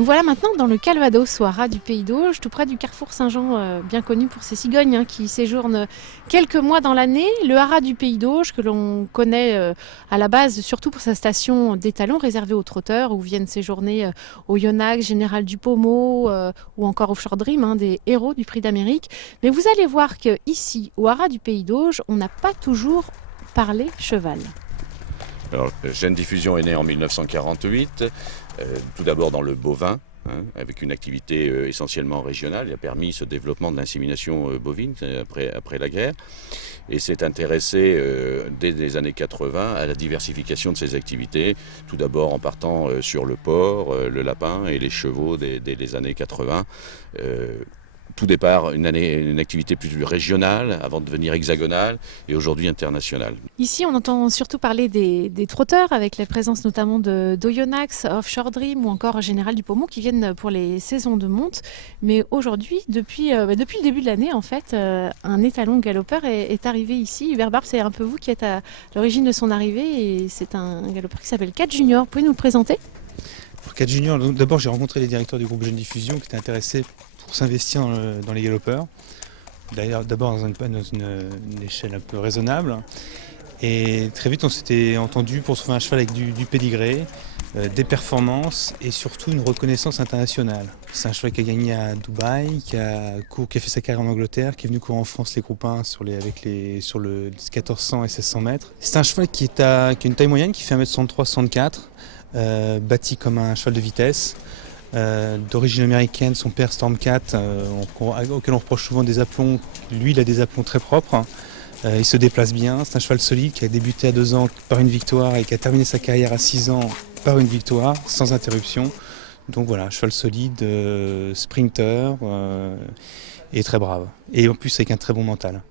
Nous voilà maintenant dans le Calvados, au Haras du Pays d'Auge, tout près du carrefour Saint-Jean, bien connu pour ses cigognes qui séjournent quelques mois dans l'année. Le Haras du Pays d'Auge, que l'on connaît à la base surtout pour sa station d'étalons réservée aux trotteurs, où viennent séjourner Oyonnax, Général Dupaumo ou encore Offshore Dream, des héros du Prix d'Amérique. Mais vous allez voir qu'ici, au Haras du Pays d'Auge, on n'a pas toujours parlé cheval. Alors, Gène Diffusion est né en 1948, tout d'abord dans le bovin, avec une activité essentiellement régionale. Il a permis ce développement de l'insémination bovine après la guerre et s'est intéressé dès les années 80 à la diversification de ses activités, tout d'abord en partant sur le porc, le lapin et les chevaux dès les années 80. Tout départ, une activité plus régionale avant de devenir hexagonale et aujourd'hui internationale. Ici, on entend surtout parler des trotteurs avec la présence notamment d'Oyonnax, Offshore Dream ou encore Général Dupaumo qui viennent pour les saisons de monte. Mais aujourd'hui, depuis le début de l'année, en fait, un étalon galopeur est arrivé ici. Hubert Barbe, c'est un peu vous qui êtes à l'origine de son arrivée et c'est un galopeur qui s'appelle Cat Junior. Vous pouvez nous le présenter ? Pour Cat Junior, d'abord j'ai rencontré les directeurs du groupe Gène Diffusion qui étaient intéressés pour s'investir dans les galopeurs. D'ailleurs, d'abord dans une échelle un peu raisonnable. Et très vite on s'était entendu pour trouver un cheval avec du pédigré, des performances et surtout une reconnaissance internationale. C'est un cheval qui a gagné à Dubaï, qui a fait sa carrière en Angleterre, qui est venu courir en France les groupes 1 sur le 1400 et 1600 mètres. C'est un cheval qui a une taille moyenne, qui fait 1m63-64, bâti comme un cheval de vitesse. D'origine américaine, son père Stormcat, auquel on reproche souvent des aplombs, lui il a des aplombs très propres. Il se déplace bien, c'est un cheval solide qui a débuté à 2 ans par une victoire et qui a terminé sa carrière à 6 ans par une victoire, sans interruption. Donc voilà, un cheval solide, sprinter et très brave. Et en plus avec un très bon mental.